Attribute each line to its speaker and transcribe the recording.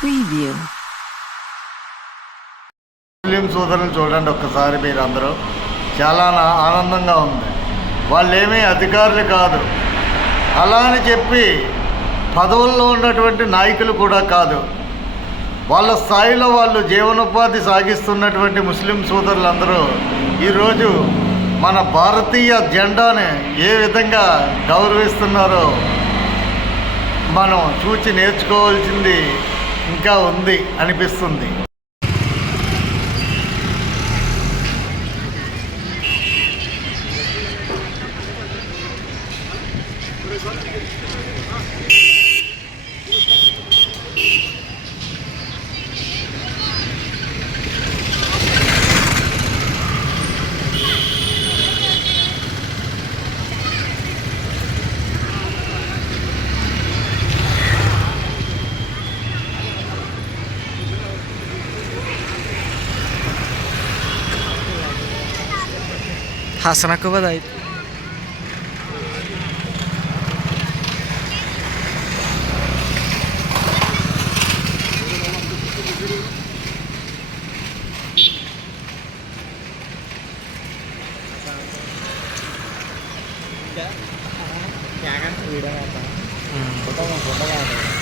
Speaker 1: Preview. ముస్లిం సోదరులు చూడండి ఒక్కసారి మీరందరూ. చాలా ఆనందంగా ఉంది. వాళ్ళేమీ అధికారులు కాదు. అలా అని చెప్పి పదవుల్లో ఉన్నటువంటి నాయకులు కూడా కాదు. వాళ్ళ స్థాయిలో వాళ్ళు జీవనోపాధి సాగిస్తున్నటువంటి ముస్లిం సోదరులందరూ ఈరోజు మన భారతీయ జెండాని ఏ విధంగా గౌరవిస్తున్నారో మనం చూచి నేర్చుకోవాల్సింది ఇంకా ఉంది అనిపిస్తుంది.
Speaker 2: Hasan'a Kuba'daydı.
Speaker 3: Dạ. Dạ cái người đang làm. Ừ. Có con còn đang làm.